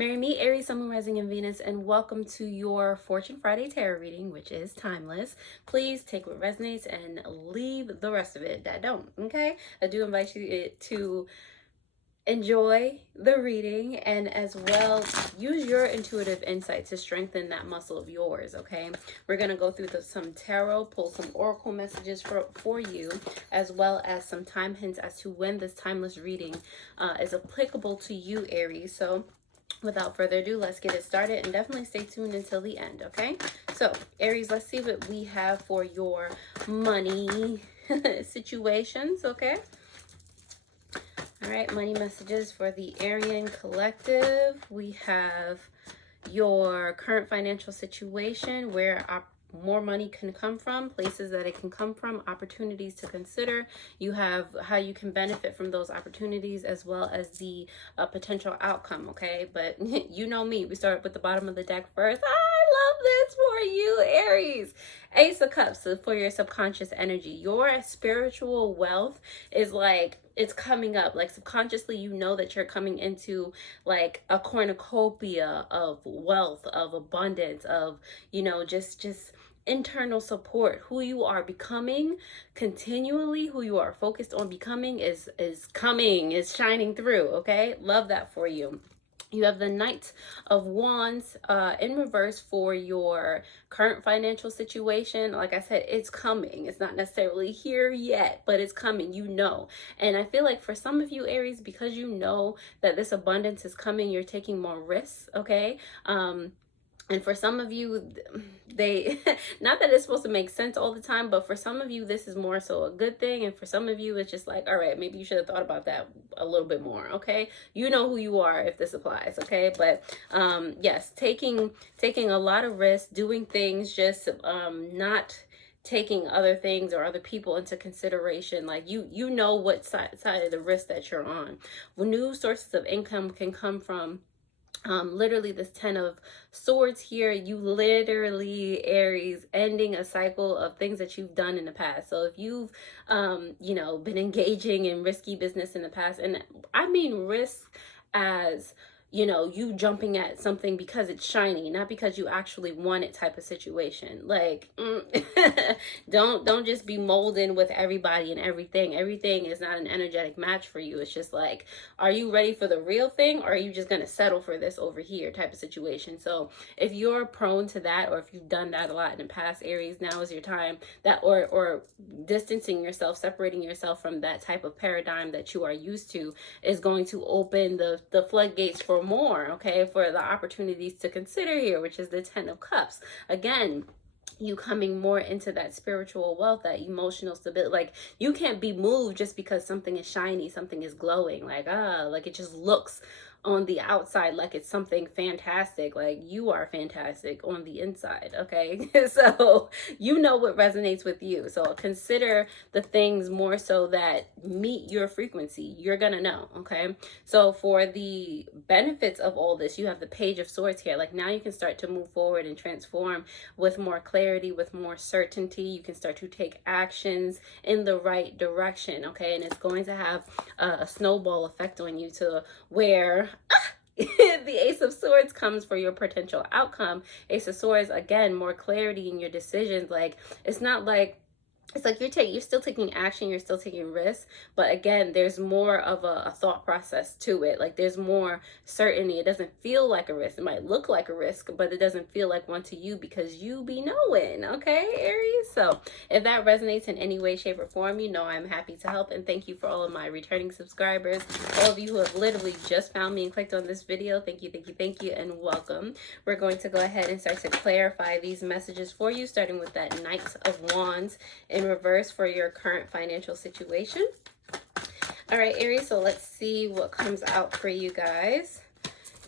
Marry me, Aries, Sun, Moon, Rising, and Venus, and welcome to your Fortune Friday Tarot reading, which is timeless. Please take what resonates and leave the rest of it that don't, okay? I do invite you to enjoy the reading and as well use your intuitive insight to strengthen that muscle of yours, okay? We're going to go through some tarot, pull some oracle messages for you, as well as some time hints as to when this timeless reading is applicable to you, Aries. So without further ado, let's get it started, and definitely stay tuned until the end, okay? So, Aries, let's see what we have for your money situations, okay? All right, money messages for the Aryan collective. We have your current financial situation, where more money can come from, places that it can come from, opportunities to consider. You have how you can benefit from those opportunities, as well as the potential outcome, okay? But you know me, we start with the bottom of the deck first. I love this for you, Aries. Ace of Cups, so for your subconscious energy. Your spiritual wealth is like, it's coming up. Like subconsciously, you know that you're coming into like a cornucopia of wealth, of abundance, of, you know, just internal support. Who you are becoming continually, who you are focused on becoming is shining through, okay? Love that for you. You have the Knight of Wands in reverse for your current financial situation. Like I said, it's coming. It's not necessarily here yet, but it's coming, you know. And I feel like for some of you, Aries, because you know that this abundance is coming, you're taking more risks, okay? And for some of you, they, not that it's supposed to make sense all the time, but for some of you, this is more so a good thing. And for some of you, it's just like, all right, maybe you should have thought about that a little bit more, okay? You know who you are if this applies, okay? But yes, taking a lot of risks, doing things, just not taking other things or other people into consideration. Like you know what side of the risk that you're on. When new sources of income can come from literally this 10 of swords here. You literally, Aries, ending a cycle of things that you've done in the past. So if you've you know, been engaging in risky business in the past, and I mean risk as, you know, you jumping at something because it's shiny, not because you actually want it type of situation. Like don't just be molding with everybody and everything. Everything is not an energetic match for you. It's just like, are you ready for the real thing, or are you just going to settle for this over here type of situation? So if you're prone to that, or if you've done that a lot in the past, Aries, now is your time. That or distancing yourself, separating yourself from that type of paradigm that you are used to is going to open the floodgates for more, okay, for the opportunities to consider here, which is the 10 of Cups. Again, you coming more into that spiritual wealth, that emotional stability. Like, you can't be moved just because something is shiny, something is glowing, like like it just looks on the outside like it's something fantastic. Like, you are fantastic on the inside, okay? So you know what resonates with you. So consider the things more so that meet your frequency. You're gonna know, okay? So for the benefits of all this, you have the Page of Swords here. Like, now you can start to move forward and transform with more clarity, with more certainty. You can start to take actions in the right direction, okay? And it's going to have a snowball effect on you, to where the Ace of Swords comes for your potential outcome. Ace of Swords, again, more clarity in your decisions. Like, it's not like, it's like you're still taking action, you're still taking risks, but again, there's more of a thought process to it. Like, there's more certainty. It doesn't feel like a risk. It might look like a risk, but it doesn't feel like one to you, because you be knowing, okay, Aries? So if that resonates in any way, shape, or form, you know I'm happy to help. And thank you for all of my returning subscribers, all of you who have literally just found me and clicked on this video. Thank you, thank you, thank you, and welcome. We're going to go ahead and start to clarify these messages for you, starting with that Knight of Wands in reverse for your current financial situation. All right, Aries, so let's see what comes out for you guys.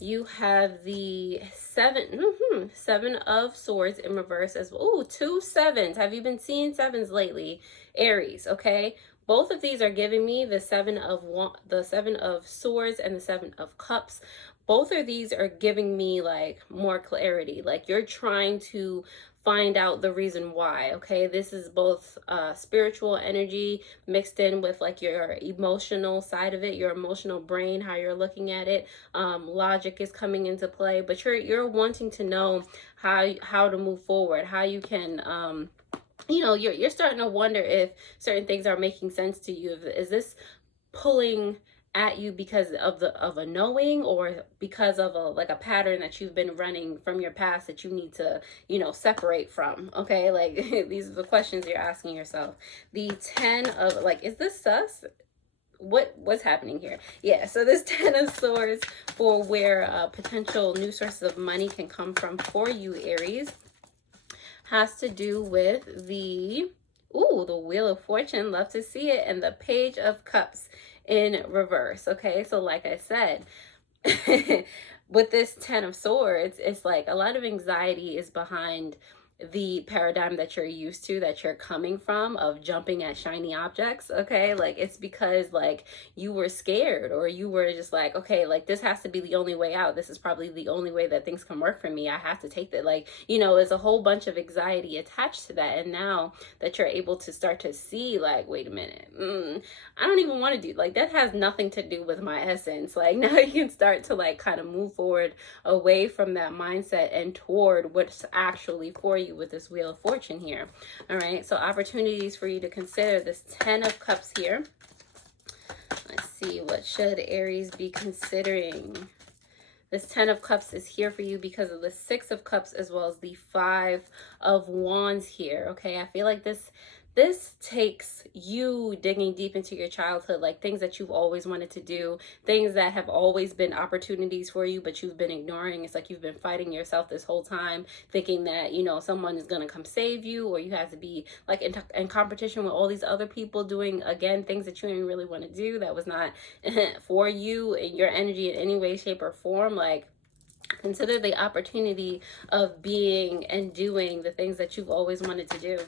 You have the seven of Swords in reverse as well. Ooh, 2 sevens. Have you been seeing sevens lately, Aries? Okay. Both of these are giving me the seven of Swords and the 7 of Cups. both of these are giving me like more clarity. Like you're trying to find out the reason why. Okay, this is both spiritual energy mixed in with like your emotional side of it, your emotional brain, how you're looking at it. Logic is coming into play, but you're wanting to know how to move forward, how you can you're starting to wonder if certain things are making sense to you. Is this pulling at you because of a knowing, or because of a pattern that you've been running from your past that you need to separate from? Okay, like these are the questions you're asking yourself. The 10 of, like, is this sus? What's happening here? Yeah, so this 10 of swords for where potential new sources of money can come from for you, Aries, has to do with the Wheel of Fortune. Love to see it. And the Page of Cups in reverse. Okay, so like I said, with this 10 of swords, it's like a lot of anxiety is behind the paradigm that you're used to, that you're coming from, of jumping at shiny objects. Okay, like it's because like you were scared, or you were just like, okay, like this has to be the only way out, this is probably the only way that things can work for me, I have to take that. Like, there's a whole bunch of anxiety attached to that. And now that you're able to start to see, like, wait a minute, I don't even want to do, like, that has nothing to do with my essence. Like, now you can start to like kind of move forward away from that mindset and toward what's actually for you with this Wheel of Fortune here. All right, so opportunities for you to consider this 10 of Cups here. Let's see, what should Aries be considering? This 10 of Cups is here for you because of the 6 of Cups as well as the 5 of Wands here. Okay, I feel like this takes you digging deep into your childhood, like things that you've always wanted to do, things that have always been opportunities for you, but you've been ignoring. It's like you've been fighting yourself this whole time, thinking that, someone is going to come save you, or you have to be like in competition with all these other people doing, again, things that you didn't really want to do, that was not for you and your energy in any way, shape, or form. Like, consider the opportunity of being and doing the things that you've always wanted to do.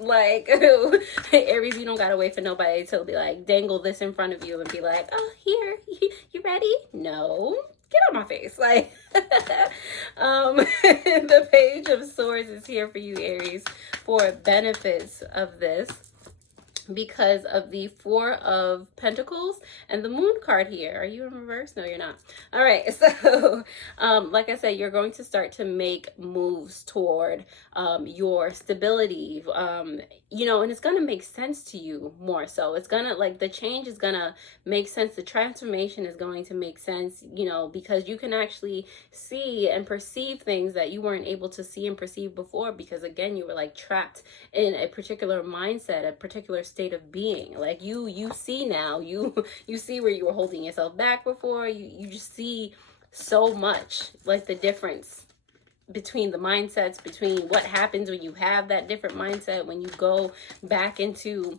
Like, Aries, you don't gotta wait for nobody to be like, dangle this in front of you and be like, oh, here, you ready? No, get on my face. Like, the Page of Swords is here for you, Aries, for benefits of this, because of the 4 of Pentacles and the Moon card here. Are you in reverse? No, you're not. All right, so like I said, you're going to start to make moves toward your stability, and it's gonna make sense to you more so. It's gonna, like, the change is gonna make sense. The transformation is going to make sense, because you can actually see and perceive things that you weren't able to see and perceive before, because again, you were like trapped in a particular mindset, a particular state of being. Like, you see now, you see where you were holding yourself back before. You just see so much, like, the difference between the mindsets, between what happens when you have that different mindset, when you go back into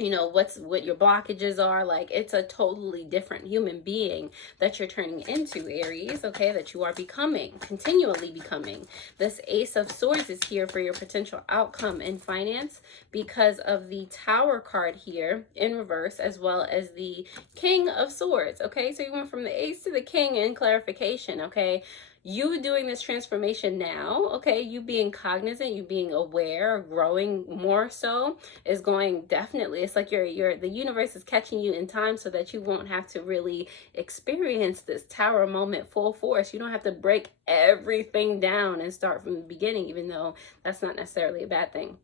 what your blockages are. Like, it's a totally different human being that you're turning into, Aries. Okay, that you are becoming, continually becoming. This Ace of Swords is here for your potential outcome in finance because of the Tower card here in reverse, as well as the King of Swords. Okay, so you went from the Ace to the King in clarification. Okay, you doing this transformation now, okay, you being cognizant, you being aware, growing more so, is going, definitely, it's like the universe is catching you in time so that you won't have to really experience this Tower moment full force. You don't have to break everything down and start from the beginning, even though that's not necessarily a bad thing.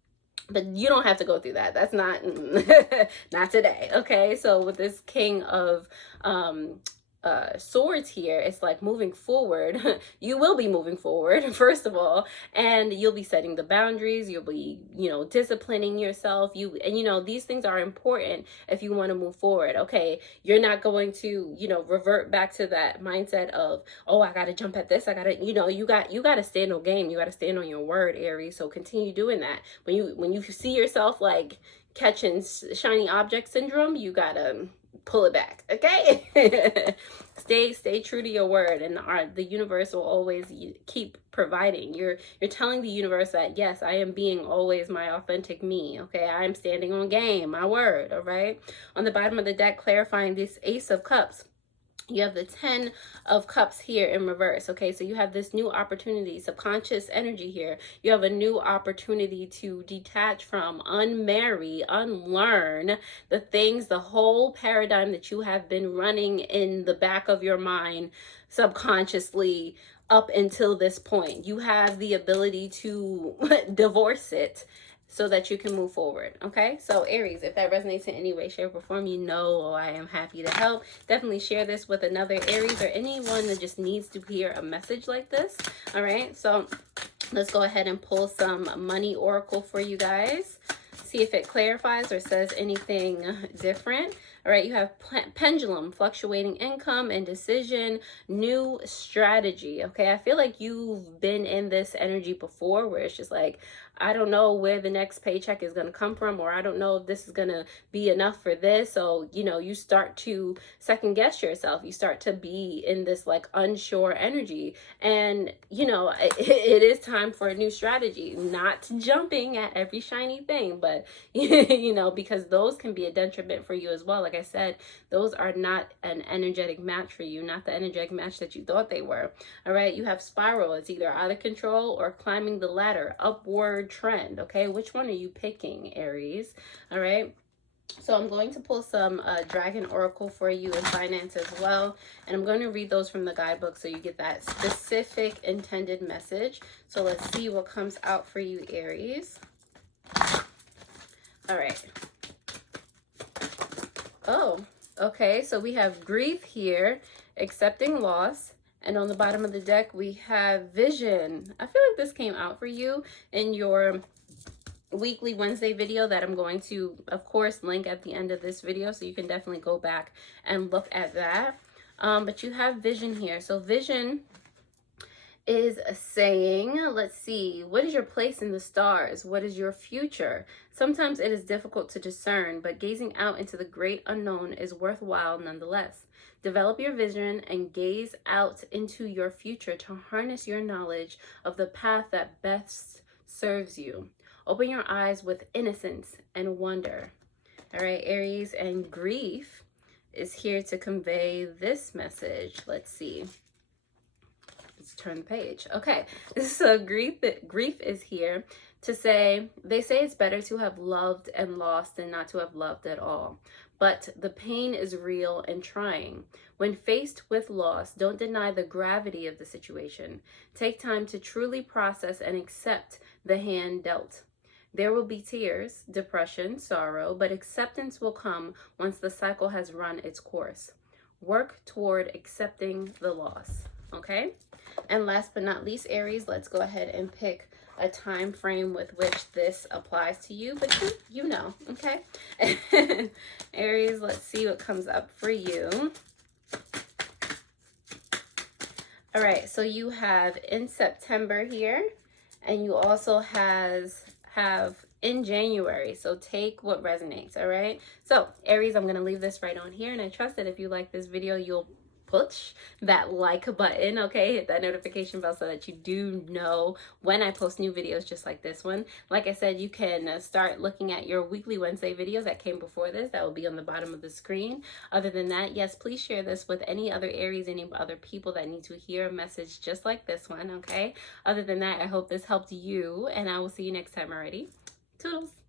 But you don't have to go through that. That's not not today. Okay, so with this King of swords here, it's like moving forward. You will be moving forward, first of all, and you'll be setting the boundaries. You'll be, disciplining yourself. These things are important if you want to move forward. Okay, you're not going to, revert back to that mindset of, oh, I gotta jump at this, I gotta, you gotta stand on game, you gotta stand on your word, Aries. So continue doing that. When you see yourself like catching shiny object syndrome, you gotta pull it back. Okay. stay true to your word, and the universe will always keep providing. You're telling the universe that, yes, I am being always my authentic me. Okay, I am standing on game, my word. All right, on the bottom of the deck, clarifying this Ace of Cups, You have the 10 of cups here in reverse. Okay, so you have this new opportunity, subconscious energy here. You have a new opportunity to detach from, unmarry, unlearn the things, the whole paradigm that you have been running in the back of your mind subconsciously up until this point. You have the ability to divorce it so that you can move forward. Okay, so Aries, if that resonates in any way, shape, or form, you know I am happy to help. Definitely share this with another Aries or anyone that just needs to hear a message like this. All right, so let's go ahead and pull some money oracle for you guys. See if it clarifies or says anything different. All right, you have pendulum, fluctuating income, indecision, new strategy. Okay, I feel like you've been in this energy before where it's just like, I don't know where the next paycheck is going to come from, or I don't know if this is going to be enough for this. So, you know, you start to second guess yourself. You start to be in this like unsure energy. And, you know, it is time for a new strategy, not jumping at every shiny thing, but, you know, because those can be a detriment for you as well. Like I said, those are not an energetic match for you, not the energetic match that you thought they were. All right, you have spiral. It's either out of control or climbing the ladder, upward trend. Okay, which one are you picking, Aries? All right. So I'm going to pull some Dragon Oracle for you in finance as well. And I'm going to read those from the guidebook so you get that specific intended message. So let's see what comes out for you, Aries. All right. Oh, okay. So we have grief here, accepting loss. And on the bottom of the deck, we have vision. I feel like this came out for you in your weekly Wednesday video that I'm going to, of course, link at the end of this video. So you can definitely go back and look at that. But you have vision here. So vision is saying, let's see, what is your place in the stars? What is your future? Sometimes it is difficult to discern, but gazing out into the great unknown is worthwhile nonetheless. Develop your vision and gaze out into your future to harness your knowledge of the path that best serves you. Open your eyes with innocence and wonder. All right, Aries, and grief is here to convey this message. Let's see. Let's turn the page. Okay, so grief is here to say, they say it's better to have loved and lost than not to have loved at all. But the pain is real and trying. When faced with loss, don't deny the gravity of the situation. Take time to truly process and accept the hand dealt. There will be tears, depression, sorrow, but acceptance will come once the cycle has run its course. Work toward accepting the loss, okay? And last but not least, Aries, let's go ahead and pick a time frame with which this applies to you, but you know, okay? Aries, let's see what comes up for you. All right, so you have in September here, and you also have in January. So take what resonates, all right? So Aries, I'm going to leave this right on here, and I trust that if you like this video, you'll push that like button, okay? Hit that notification bell so that you do know when I post new videos just like this one. Like I said, you can start looking at your weekly Wednesday video that came before this. That will be on the bottom of the screen. Other than that, yes, please share this with any other Aries, any other people that need to hear a message just like this one, okay? Other than that, I hope this helped you, and I will see you next time already. Toodles!